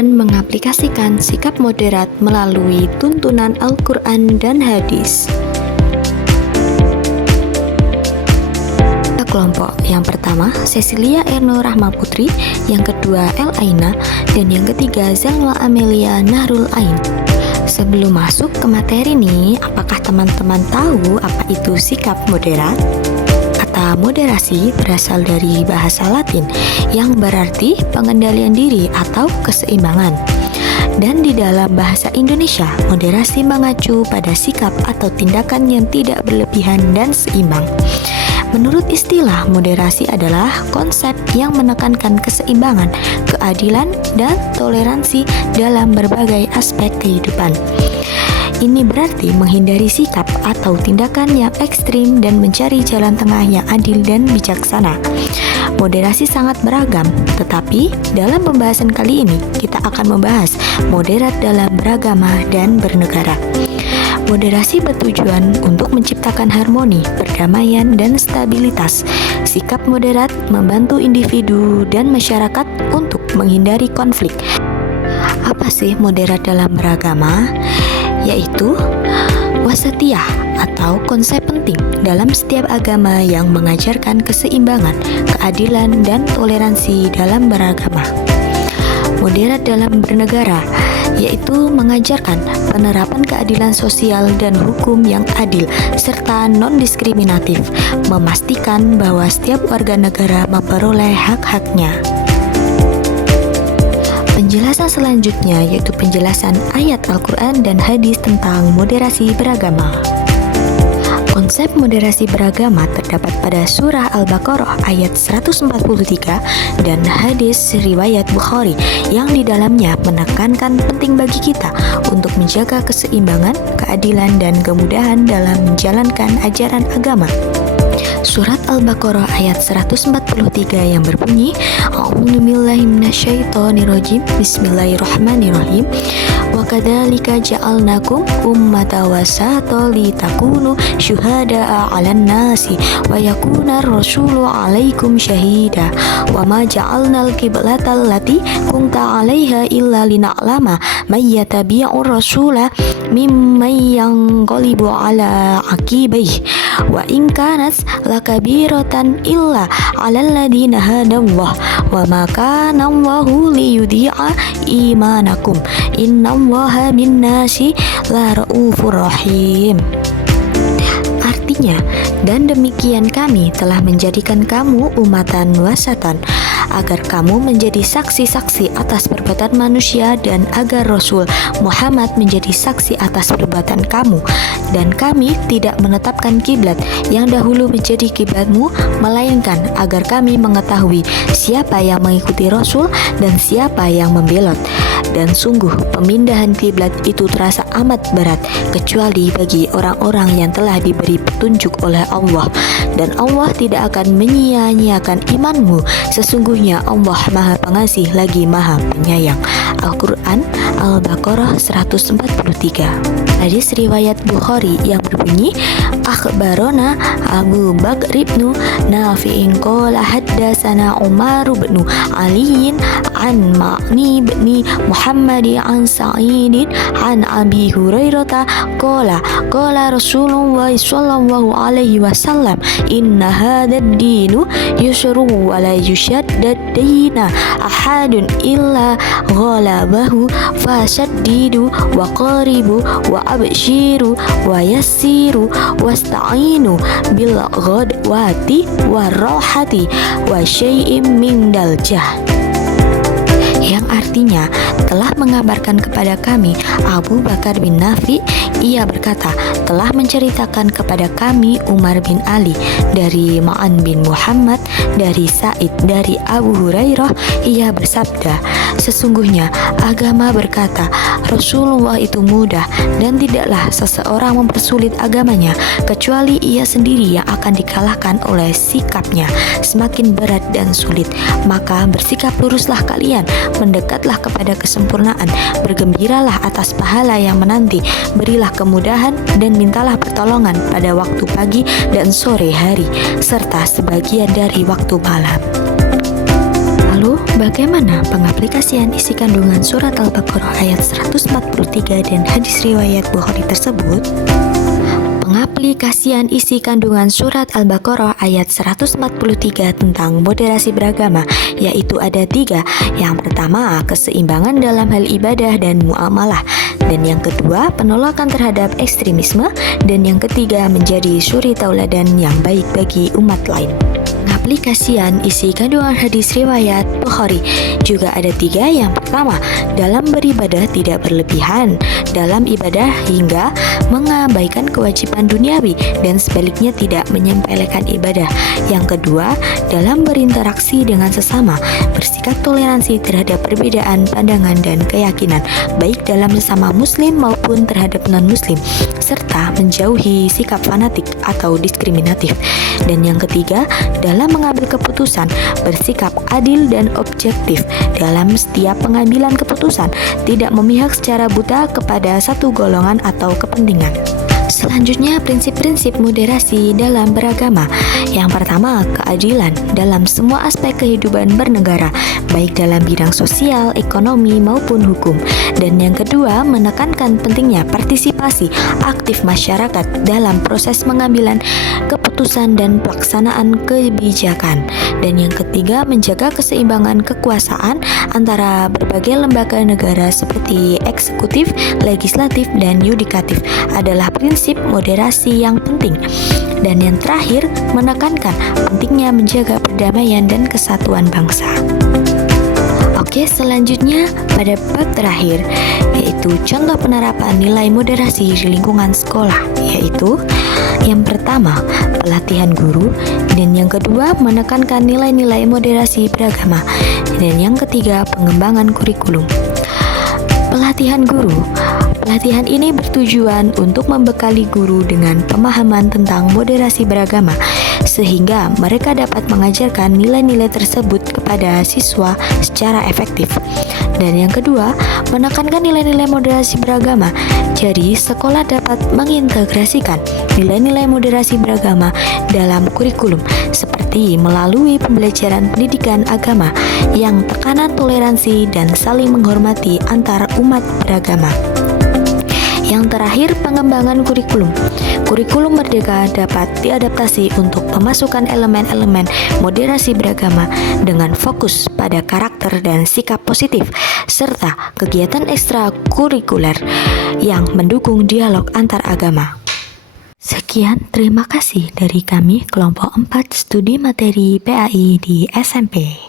dan mengaplikasikan sikap moderat melalui tuntunan Al-Quran dan hadis. Kelompok yang pertama Cecilia Erno Rahma Putri, yang kedua El Aina, dan yang ketiga Zalma Amelia Nahrul Ain. Sebelum masuk ke materi nih, apakah teman-teman tahu apa itu sikap moderat? Kata moderasi berasal dari bahasa Latin yang berarti pengendalian diri atau keseimbangan. Dan di dalam bahasa Indonesia, moderasi mengacu pada sikap atau tindakan yang tidak berlebihan dan seimbang. Menurut istilah, moderasi adalah konsep yang menekankan keseimbangan, keadilan, dan toleransi dalam berbagai aspek kehidupan. Ini berarti menghindari sikap atau tindakan yang ekstrim dan mencari jalan tengah yang adil dan bijaksana. Moderasi sangat beragam, tetapi dalam pembahasan kali ini kita akan membahas moderat dalam beragama dan bernegara. Moderasi bertujuan untuk menciptakan harmoni, perdamaian, dan stabilitas. Sikap moderat membantu individu dan masyarakat untuk menghindari konflik. Apa sih moderat dalam beragama? Yaitu wasatiyah atau konsep penting dalam setiap agama yang mengajarkan keseimbangan, keadilan, dan toleransi dalam beragama. Moderat dalam bernegara yaitu mengajarkan penerapan keadilan sosial dan hukum yang adil serta non-diskriminatif, memastikan bahwa setiap warga negara memperoleh hak-haknya. Penjelasan selanjutnya yaitu penjelasan ayat Al-Quran dan hadis tentang moderasi beragama. Konsep moderasi beragama terdapat pada surah Al-Baqarah ayat 143 dan hadis riwayat Bukhari yang di dalamnya menekankan penting bagi kita untuk menjaga keseimbangan, keadilan, dan kemudahan dalam menjalankan ajaran agama. Surat Al-Baqarah ayat 143 yang berbunyi, A'udzubillahi minasyaitonirrajim, Bismillahirrahmanirrahim. Wa kadzalika ja'alnakum ummatan wasatan litakunu syuhada'a 'alan nasi wa yakuna ar-rasulu 'alaikum syahida wa ma ja'alnal qiblatal lati kunta 'alaiha illa lina'lama may yattabi'ur rasula mimman yanqalibu 'ala aqibaihi wa in kanat lakabiratan illa 'alal ladina hadallah wa ma kana Allahu liyudhi'a imanakum innallaha bin-nasi la raufur rahim. Artinya, dan demikian kami telah menjadikan kamu umatan wasatan, agar kamu menjadi saksi-saksi atas perbuatan manusia dan agar Rasul Muhammad menjadi saksi atas perbuatan kamu. Dan kami tidak menetapkan kiblat yang dahulu menjadi kiblatmu, melainkan agar kami mengetahui siapa yang mengikuti Rasul dan siapa yang membelot. Dan sungguh pemindahan kiblat itu terasa amat berat kecuali bagi orang-orang yang telah diberi petunjuk oleh Allah, dan Allah tidak akan menyia-nyiakan imanmu. Sesungguhnya Allah Maha Pengasih lagi Maha Penyayang. Al-Quran Al-Baqarah 143. Hadis riwayat Bukhari yang berbunyi, Akhbarona Abu Bakr ibnu Nafi'in qala haddatsana Umar ibnu Ali an Ma'ni ibni Muhammad an Sa'id an Abi Hurairah qala Rasulullah sallallahu alaihi wasallam, inna hadzal dinu yusru wa la yushaddad dina ahadun illa ghalabahu fasaddidu wa qaribu wa abshiru wa yassiru wasta'inu bil ghadwati warahati wa syai'im min daljah, yang artinya telah mengabarkan kepada kami Abu Bakar bin Nafi, ia berkata telah menceritakan kepada kami Umar bin Ali dari Ma'an bin Muhammad dari Sa'id dari Abu Hurairah, ia bersabda, sesungguhnya agama berkata Rasulullah itu mudah dan tidaklah seseorang mempersulit agamanya kecuali ia sendiri yang akan dikalahkan oleh sikapnya semakin berat dan sulit. Maka bersikap luruslah kalian, mendekatlah kepada kesempurnaan, bergembiralah atas pahala yang menanti, berilah kemudahan dan mintalah pertolongan pada waktu pagi dan sore hari serta sebagian dari waktu malam. Lalu Bagaimana pengaplikasian isi kandungan surat Al-Baqarah ayat 143 dan hadis riwayat Bukhari tersebut? Pengaplikasian isi kandungan surat Al-Baqarah ayat 143 tentang moderasi beragama, yaitu ada 3. Yang pertama, keseimbangan dalam hal ibadah dan muamalah. Dan yang kedua, penolakan terhadap ekstremisme. Dan yang ketiga, menjadi suri tauladan yang baik bagi umat lain. Pengaplikasian isi kandungan hadis riwayat Bukhari juga ada 3. Yang pertama, dalam beribadah tidak berlebihan dalam ibadah hingga mengabaikan kewajiban duniawi dan sebaliknya tidak menyepelekan ibadah. Yang kedua, dalam berinteraksi dengan sesama bersikap toleransi terhadap perbedaan pandangan dan keyakinan baik dalam sesama muslim maupun terhadap non-muslim, serta menjauhi sikap fanatik atau diskriminatif. Dan yang ketiga, dalam mengambil keputusan bersikap adil dan objektif dalam setiap pengambilan keputusan, tidak memihak secara buta kepada satu golongan atau kepentingan. Selanjutnya, prinsip-prinsip moderasi dalam beragama. Yang pertama, keadilan dalam semua aspek kehidupan bernegara, baik dalam bidang sosial, ekonomi, maupun hukum. Dan yang kedua, menekankan pentingnya partisipasi aktif masyarakat dalam proses pengambilan keputusan dan pelaksanaan kebijakan. Dan yang ketiga, menjaga keseimbangan kekuasaan antara berbagai lembaga negara seperti eksekutif, legislatif, dan yudikatif adalah prinsip moderasi yang penting. Dan yang terakhir, menekankan pentingnya menjaga perdamaian dan kesatuan bangsa. Oke, selanjutnya pada bab terakhir, yaitu contoh penerapan nilai moderasi di lingkungan sekolah, yaitu yang pertama, pelatihan guru, dan yang kedua, menekankan nilai-nilai moderasi beragama, dan yang ketiga, pengembangan kurikulum. Pelatihan guru. Pelatihan ini bertujuan untuk membekali guru dengan pemahaman tentang moderasi beragama, sehingga mereka dapat mengajarkan nilai-nilai tersebut kepada siswa secara efektif. Dan yang kedua, menekankan nilai-nilai moderasi beragama. Jadi, sekolah dapat mengintegrasikan nilai-nilai moderasi beragama dalam kurikulum, seperti melalui pembelajaran pendidikan agama yang tekanan toleransi dan saling menghormati antar umat beragama. Yang terakhir, pengembangan kurikulum. Kurikulum merdeka dapat diadaptasi untuk pemasukan elemen-elemen moderasi beragama dengan fokus pada karakter dan sikap positif, serta kegiatan ekstrakurikuler yang mendukung dialog antar agama. Sekian, terima kasih dari kami kelompok 4 studi materi PAI di SMP.